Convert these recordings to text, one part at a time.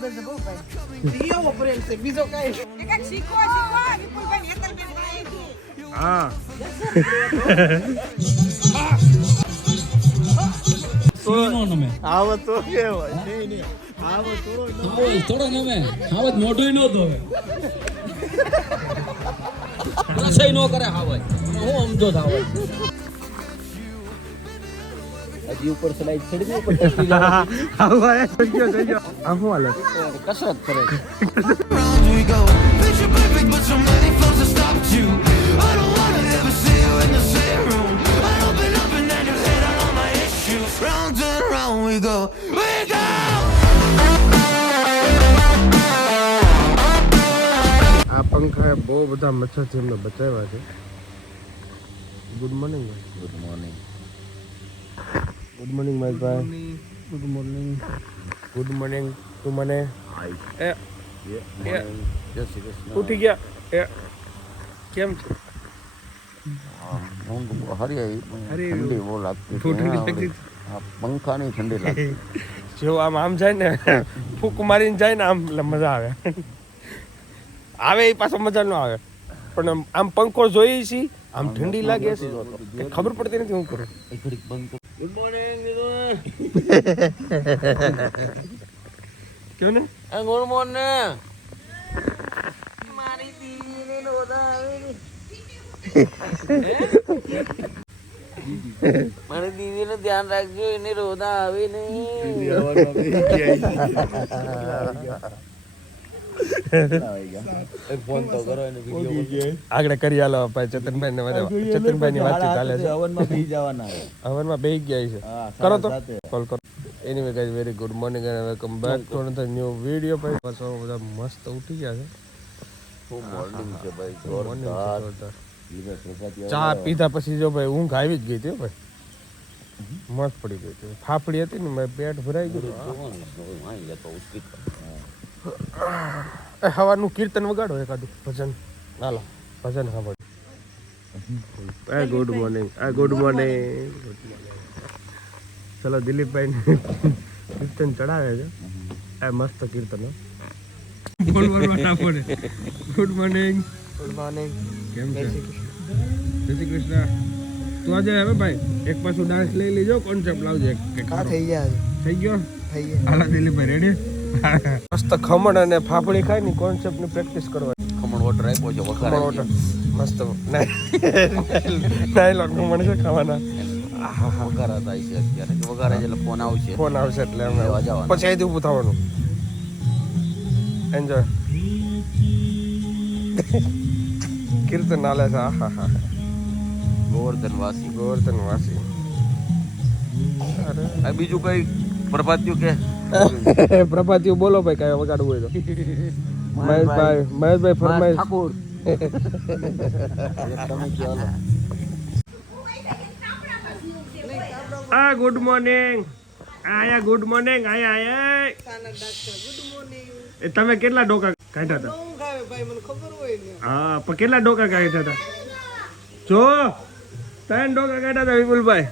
જબર છે બહુ ભાઈ એવો પ્રેમ છે બીજો કઈ એક શીખો વિપુલભાઈ હેતલબેન ભાઈ હા સીનો નમે આવો તો કેવાય નહીં આવો થોડો નમે હાવત મોઢું નો ધોવે રસોઈ નો કરે હાવત હું સમજો થાવ હજી ઉપર સ્લાઈડ ચડી ગઈ ઉપર ટકી જાવ આવો થઈ ગયો આ હું હાલે કસરત કરે છે આ પંખા બહુ બધા મચ્છરથી એમને બચાવ્યા છે good morning good morning good morning my ભાઈ ગુડ મોર્નિંગ તું મને એ ઉઠી ગયા એ કેમ છે ઠંડી બહુ લાગતી પંખાની ઠંડી લાગતી જો આમ જાય ને ફૂક મારીને જાય ને આમ એટલે મજા આવે આવે એ પાછો મજા ન આવે પણ આમ પંખો જોઈએ છે આમ ઠંડી લાગે છે ખબર પડતી નથી હું કરું ઘડીક બંધ ગુડ મોર્નિંગ કેવું ને ગુડ મોર્નિંગ મારી દીને લોદા આવે મારી દીદી નું ધ્યાન રાખજો એને રોદા આવે નહીં ફોન તો કરો એને વિડિયો આગળ કરી આલો ભાઈ ચેતનભાઈ ને ચેતનભાઈ ની વાતચીત ચાલે છે હવનમાં બેહી જવાના હવનમાં બેહી ગયા છે કરો તો કોલ કરો anyway guys very good morning and welcome back to another new video ભાઈ પાછો બધા મસ્ત ઉઠી ગયા છે ખૂબ મોર્નિંગ છે ભાઈ મોર્નિંગ જોરદાર ચા પીધા પછી જો ભાઈ ઊંઘ આવી જ ગઈ હતી ભાઈ મસ્ત પડી ગઈ હતી ફાફડી હતી ને મેં પેટ ભરાઈ ગયું હવાનું કીર્તન વગાડો એકાદું ભજન હાલો ભજન સાંભળો ગુડ મોર્નિંગ ગુડ મોર્નિંગ ચલો દિલીપભાઈ કીર્તન ચડાવે છે આ મસ્ત કીર્તન ગુડ મોર્નિંગ કેમ છે જય શ્રી કૃષ્ણ તું આજે હવે ભાઈ એક પાછું ડાન્સ લઈ લેજો કોન્સેપ્ટ લાવજો થઈ ગયા થઈ ગયો હાલા દિલીપભાઈ રેડી મસ્ત ખમણ અને ફાફડી ખાઈ ની કોન્સેપ્ટ ની પ્રેક્ટિસ કરવાની ખમણ ઓર્ડર આપ્યો છે વઘાર ઓર્ડર મસ્ત નાયલોન ખમણ છે ખાવાના વઘાર થાય છે અત્યારે વઘાર એટલે ફોન આવશે એટલે અમે પછી અહીંથી ઊભું થવાનું એન્જોય કીર્તન નાલે છે હા ગોવર્ધન વાસી અરે બીજું કઈ પ્રભાત્યું કે પ્રભાતિયું બોલો ભાઈ કઈ વગાડવું હોય તો મહેશભાઈ ફરમાઈશ ઠાકોર તમે ચાલો આ ગુડ મોર્નિંગ આયા ગુડ મોર્નિંગ આયા તમે કેટલા ડોકા કાઢ્યા હતા ભાઈ મને ખબર હોય ને હા પણ કેટલા ડોકા કાઢ્યા હતા જો 3 ડોકા કાઢ્યા હતા વિપુલભાઈ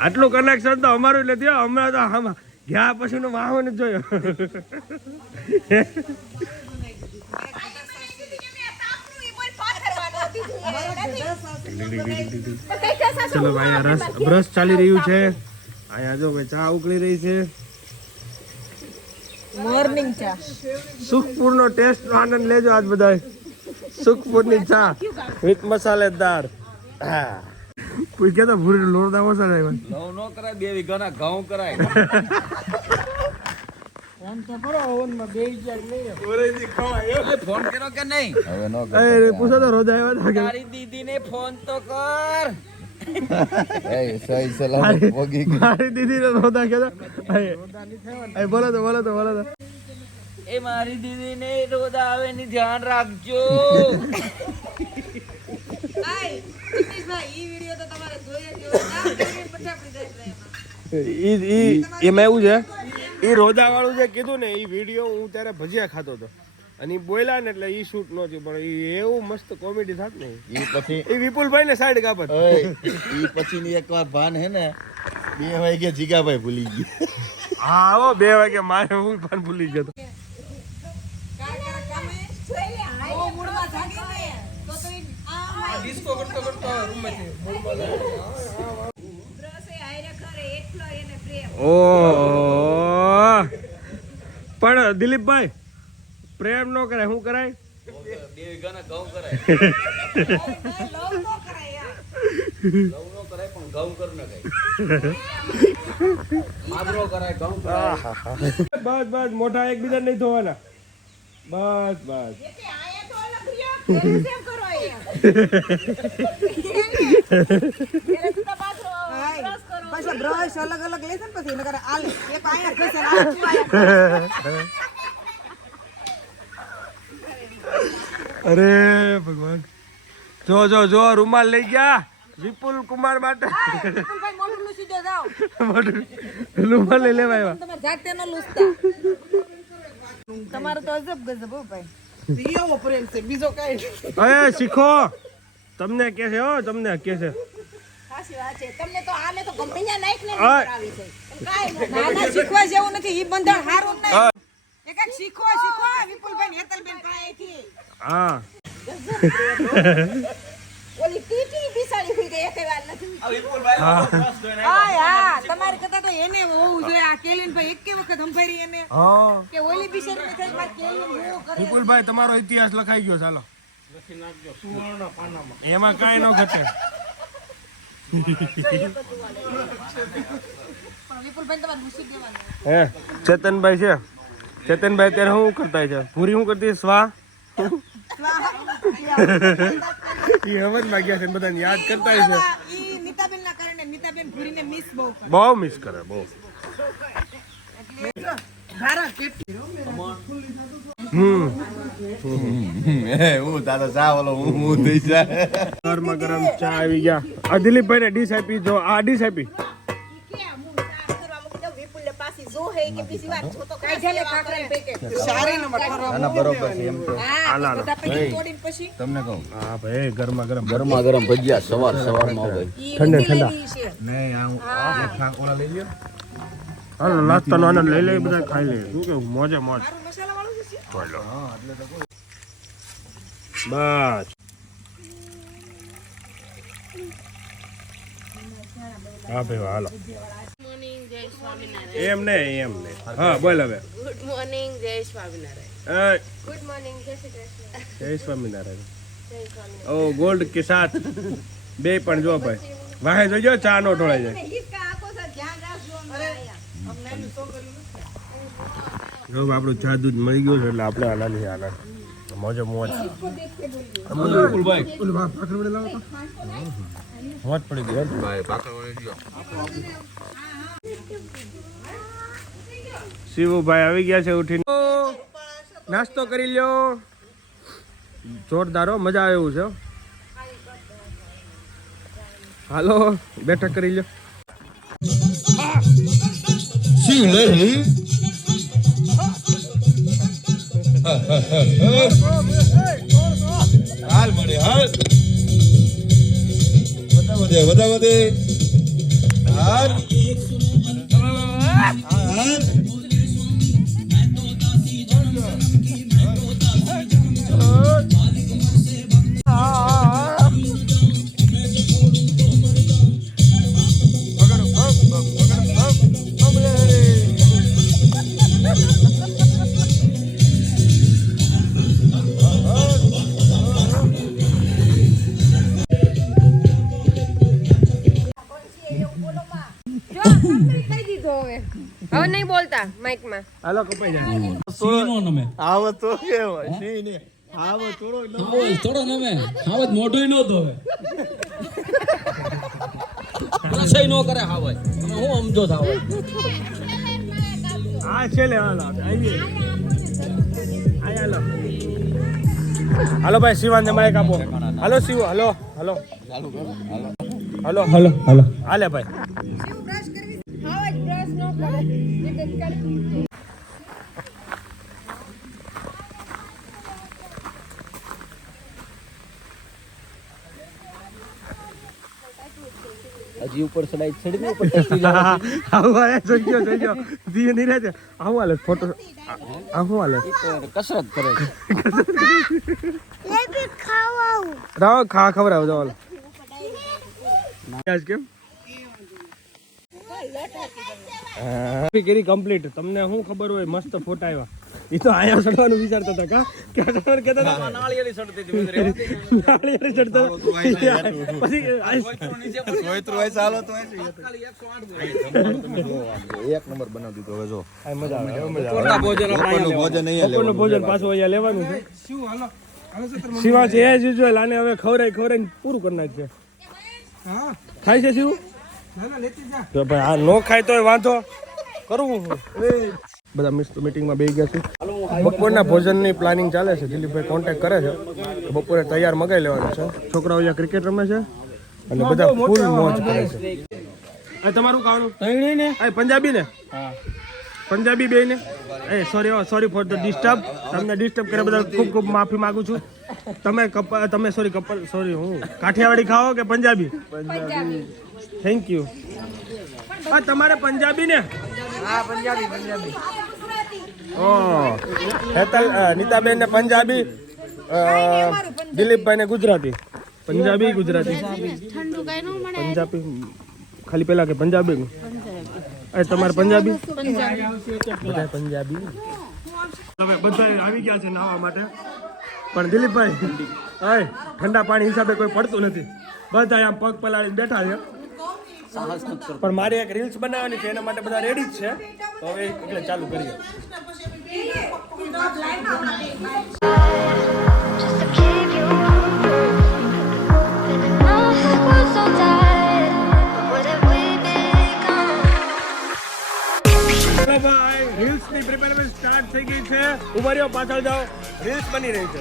આટલું કનેક્શન તો અમારું એટલે થયો હમણાં તો આમાં ગયા પછી નો વાહો ને જોયો ચલો ભાઈ બ્રશ ચાલી રહ્યું છે અહીંયા જો ભાઈ ચા ઉકળી રહી છે મોર્નિંગ ચા સુખપુર નો ટેસ્ટ નો આનંદ લેજો આજ બધા સુખપુર ની ચા વિથ મસાલેદાર કોઈ કે તો ભૂરી લોરદા મસાલા લવ નો કરાય 2 વીઘાના ઘઉં કરાય ફોન તો કરો ઓવનમાં બેહી જાય લઈ ઓરેજી ખવાય ફોન કર્યો કે નહીં હવે નો એ પૂછો તો રોજ આવ્યો હતા તારી દીદીને ફોન તો કર એ સહી સલામત પોગી ગઈ મારી દીદી નો રોદા કે એ બોલો તો એ મારી દીદીને રોદા આવે ની ધ્યાન રાખજો એમાં એવું છે એ રોદા વાળું જે કીધું ને એ વિડીયો હું ત્યારે ભજીયા ખાતો હતો અને ઈ બોલ્યા ને એટલે ઈ શૂટ નો થયું પણ ઈ એવું મસ્ત કોમેડી થાત ને ઈ પછી ઈ વિપુલભાઈ ને સાઈડ કાપત ઈ પછી ની એકવાર ભાન હે ને 2 વાગે જીગાભાઈ ભૂલી ગઈ હા હો 2 વાગે મારે હું પણ ભૂલી ગયો તો. ડિસ્કો કરતો કરતો રૂમમાંથી ઓહ પણ દિલીપભાઈ પ્રેમ નો કરાય શું કરાય? બે વીઘાના ઘઉં કરાય. લવ નો કરાય પણ ઘઉં કર ન ગાય. આબરો કરાય ઘઉં કરાય. બસ બસ મોઢા એકબીજા નહીં ધોવાના. બસ બસ પછી બ્રશ અલગ અલગ લેશે ને પછી નકર આલે એક આયા ઘસે ને આ આયા. અરે ભગવાન જો જો જો રૂમાલ લઈ ગયા વિપુલ કુમાર માટે. ભાઈ મોટું લૂસી દો જાઓ. રૂમાલ લઈ લેવા આવ્યા. તમે જાતે ન લૂસતા. તમારું તો અજબ ગજબ હો ભાઈ. એવો પ્રેમ છે બીજો કઈ નહીં. અરે શીખો તમને કે છે હો તમને કે છે. સાચી વાત છે. તમને તો આને તો ગમે ત્યાં નાખને આવી છે. કાઈ ના શીખવા જેવું નથી. ઈ બંધન હારું નહીં. એક શીખો વિપુલભાઈ હેતલબેન પાસેથી. હા ઓલી ટીટી બિસાડી ફરી ગઈ એકવાર નથી. આ વિપુલભાઈ હા. હા તમારે કહેતા તો એને હોવું જોઈએ. આ કેલિનભાઈ એક વખત સંભાળી એને હા કે ઓલી બિસાડી થઈ માર કેલિન હું કરે. વિપુલભાઈ તમારો ઇતિહાસ લખાઈ ગયો ચાલો લખી નાખજો સુવર્ણ પાનામાં. એમાં કાંઈ ન ઘટે. વિપુલભાઈ તમારે મુસી દેવાનું. હે ચેતનભાઈ છે. ચેતનભાઈ અત્યારે શું કરતા છે? પૂરી શું કરતી સ્વા એ હવનમાં ગયા છે ને બધાને યાદ કરતા છે. ઈ નીતાબેન ના કારણે નીતાબેન ભૂરીને મિસ બહુ કરે. બહુ મિસ કરે બહુ. ધારા કેટલી હું દાદા ચા ઓલો હું થઈ જાય. ગરમા ગરમ ચા આવી ગયા. આ દિલીપભાઈ ને ડીશ આપી જો. આ ડીશ આપી ના બરોબર છે એમ તો. તમને કહું હા ભાઈ ગરમા ગરમ ગરમા ગરમ ભજીયા સવારમાં આવે. ઠંડા ઠંડા. નહીં આ ખાક ઓલા લઈ લ્યો. હાલો નાસ્તાનો આનંદ લઈ લઈ બધા ખાઈ લે. શું કેવું મોજે મોજ. બોલો બસ હા ભાઈ હાલો એમ નહીં હા બોલ હવે. ગુડ મોર્નિંગ જય સ્વામિનારાયણ. ગુડ મોર્નિંગ જય શ્રી કૃષ્ણ. જય સ્વામિનારાયણ. જય સ્વામિનારાયણ. ઓ ગોલ્ડ કે સાથ બે પણ જો ભાઈ વાહે જોજો ચા નો ઢોળાઈ જાય. જો આપણું ચા દૂધ મળી ગયું છે એટલે આપણે આનંદ છે આનંદ મોજે મોજ. મોજ પડી ગઈ ભાઈ પાકળ વળી ગયો. શિવુભાઈ આવી ગયા છે ઉઠીને. નાસ્તો કરી લ્યો. જોરદાર હો મજા આવે એવું છે. હાલો બેઠક કરી લ્યો. હાલ મળે હાલ વધા વધે હાલ હાલ. હવે નહીં બોલતા માઇક માં. હાલો કપાઈ જાય. સિંહનો નમે આવો તો કેવાય નહીં ને આવો થોડો થોડો નમે હાવત મોઢું નો ધોવે રસોઈ નો કરે હાવત તમે હું સમજો થાવ આ છેલે હાલો આવીએ હાલો હાલો ભાઈ શિવાનને માઈક આપો. હાલો શિવ હાલો હાલો હાલો હાલો હાલો હાલે ભાઈ. હજી ઉપર ચડાઈ ચડી ઉપર ટેસ્ટી જાવ જોઈ ગયો ધીરે ધીરે છે આવું હાલે ફોટો આવું હાલે કસરત કરે છે રાવ ખા ખવડાવ જાવ કેમ કેરી કમ્પ્લીટ તમને શું ખબર હોય મસ્ત ફોટા આવ્યા એ તો આયા ચડવાનું વિચારતા હતા કા કે ચડવાનું કહેતા હતા નાળિયેરી ચડતી હતી મને નાળિયેરી ચડતા પછી એક નંબર બનાવી દીધો હવે જો આ મજા આવે મજા બપોરના ભોજન આપણે ભોજન અહીંયા બપોરનું ભોજન પાછું અહીંયા લેવાનું છે શિવા છે એઝ યુઝ્યુઅલ આને હવે ખવડાવીને પૂરું કરી નાખશે ખાય છે શિવ તો ભાઈ આ નો ખાય તોય વાંધો કરવું બધા મીટિંગમાં બેસી ગયા છે બપોરના ભોજનની પ્લાનિંગ ચાલે છે દિલીપભાઈ કોન્ટેક્ટ કરે છે બપોરે તૈયાર મગાઈ લેવાનું છે છોકરાઓ અહીંયા ક્રિકેટ રમે છે અને બધા ફૂલ મોજ કરે છે આ તમારું ખાવાનું તૈણી ને આ પંજાબી ને પંજાબી બે ને સોરી ફોર ધ ડિસ્ટર્બ તમને ડિસ્ટર્બ કર્યા બદલ ખૂબ ખૂબ માફી માંગુ છું તમે સોરી હું કાઠિયાવાડી ખાઓ કે પંજાબી થેન્ક યુ આ તમારે પંજાબી ને હા પંજાબી હેતલ નીતાબેન ને પંજાબી દિલીપભાઈ ને ગુજરાતી પંજાબી ગુજરાતી પંજાબી ખાલી પેલા કે પંજાબી તમારે પંજાબી બધા પંજાબી હવે બધા આવી ગયા છે નાવા માટે પણ દિલીપભાઈ ઠંડા પાણી હિસાબે કોઈ પડતું નથી બધા આમ પગ પલાળીને બેઠા છે પણ મારે એક રીલ્સ બનાવવાની છે એના માટે બધા રેડી જ છે તો હવે એટલે ચાલુ કરીએ રીલ્સ ની પ્રિપેરેશન સ્ટાર્ટ થઈ ગઈ છે ઉભા રહ્યો પાછળ જાઓ રીલ્સ બની રહી છે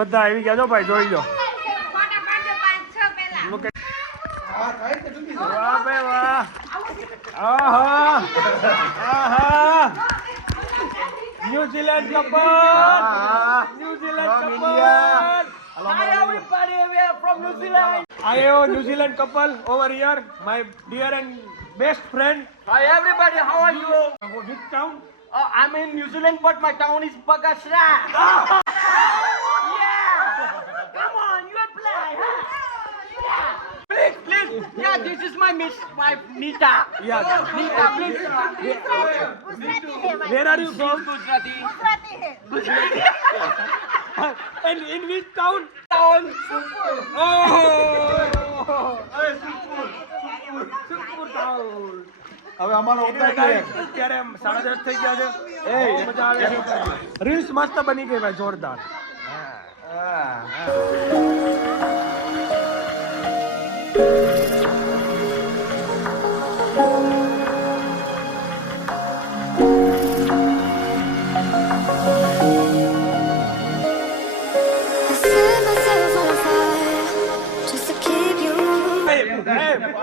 બધા આવી ગયા છો ભાઈ જોઈ લો વાહ ભાઈ વાહ આહા આહા New Zealand couple Hi everybody, we are from New Zealand. I have New Zealand couple over here, my dear and best friend. Hi everybody, how are you? Which town? I'm in New Zealand but my town is Bagasra. Come on, you play, huh? Yeah. Please. Yeah, this is my Nita. Yeah. Nita, please. Where are you from? Gujarati. And in which town? Town. Oh! Sukpur town. હવે અમારો અત્યારે 10:30 થઈ ગયા છે મજા આવે છે reels મસ્ત બની ગઈ ભાઈ જોરદાર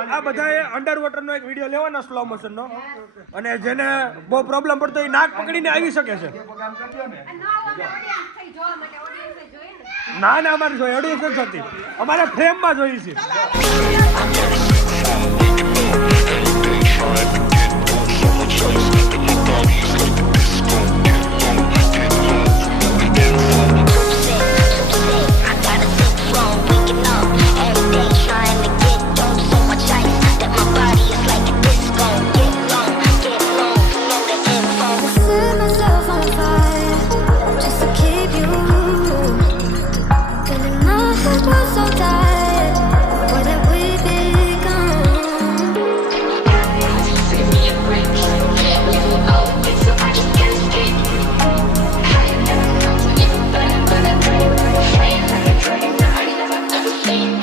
આ બધાએ અંડર વોટર નો એક વિડીયો લેવાનો સ્લો મોશન નો અને જેને બહુ પ્રોબ્લેમ પડતો એ નાક પકડીને આવી શકે છે ના અમારે જોઈએ ઓડિયન્સ નથી થતી અમારે ફ્રેમમાં જોઈએ છે Stay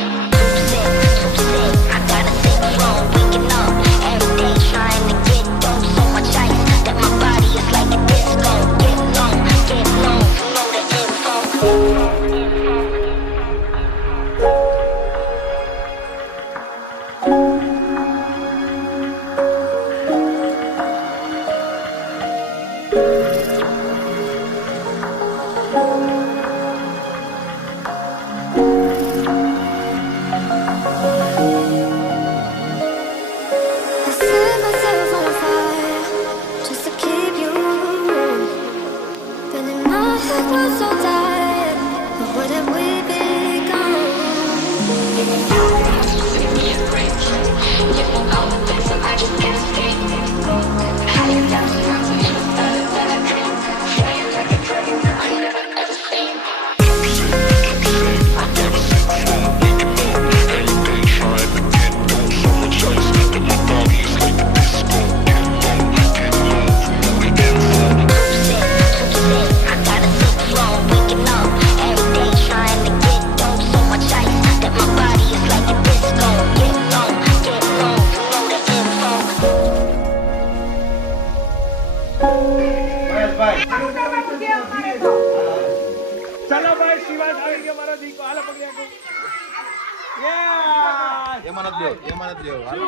એમાં નથી દેવો હાલો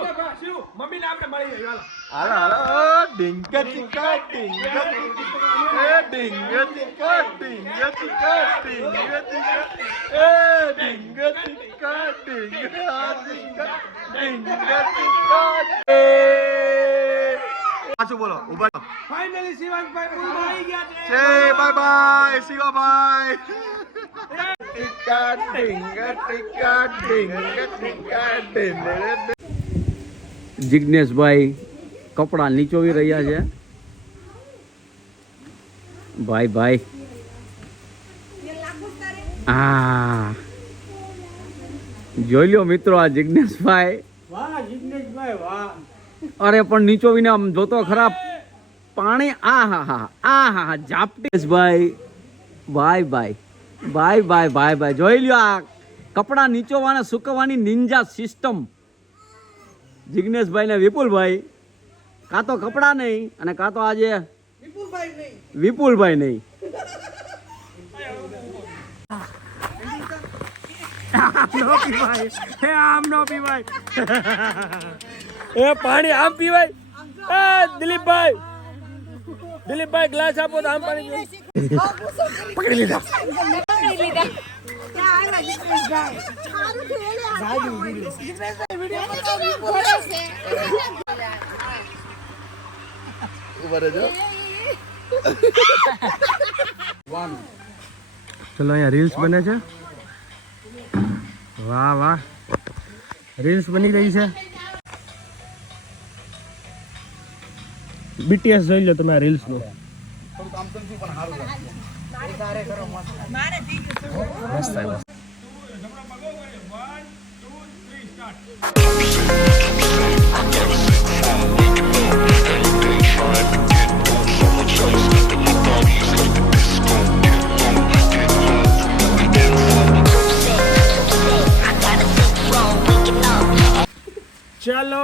મમ્મીને આપણે મળી હાલો. હાલો ડીંગ ટીકા ડીંગ એ ડીંગ ટીકા ડીંગ ટીકા ડીંગ ટીકા એ ડીંગ ટીકા ડીંગ ટીકા પાછું બોલો ઉભા ફાઇનલી શિવાંગભાઈ પૂલમાં આવી ગયા છે. છે બાય બાય શિવાભાઈ ટીકા ડીંગ ટીકા ડીંગ ટીકા ડીંગ જિજ્ઞેશભાઈ કપડાં નીચોવી રહ્યા છે. ભાઈ ભાઈ હા જોઈ લ્યો મિત્રો આ જિજ્ઞેશભાઈ અરે પણ નીચોવીને આમ જોતો ખરા પાણી આ ઝાપટેશભાઈ ભાઈ ભાઈ ભાઈ ભાઈ ભાઈ ભાઈ જોઈ લ્યો આ કપડાં નીચોવાના સુકવવાની નિંજા સિસ્ટમ જિજ્ઞેશભાઈ ને વિપુલભાઈ કાં તો કપડાં નહીં અને કાં તો આજે વિપુલભાઈ નહીં આમ નો પીવાય એ પાણી આમ પીવાય. એ દિલીપભાઈ ગ્લાસ આપો તો આમ પાણી પીવાય. પકડી લીધા. ચલો અહીંયા રીલ્સ બને છે. વાહ વાહ રીલ્સ બની રહી છે. બીટીએસ જોઈ લો તમે આ રીલ્સ નું. મસ્ત આવ્યો. ચાલો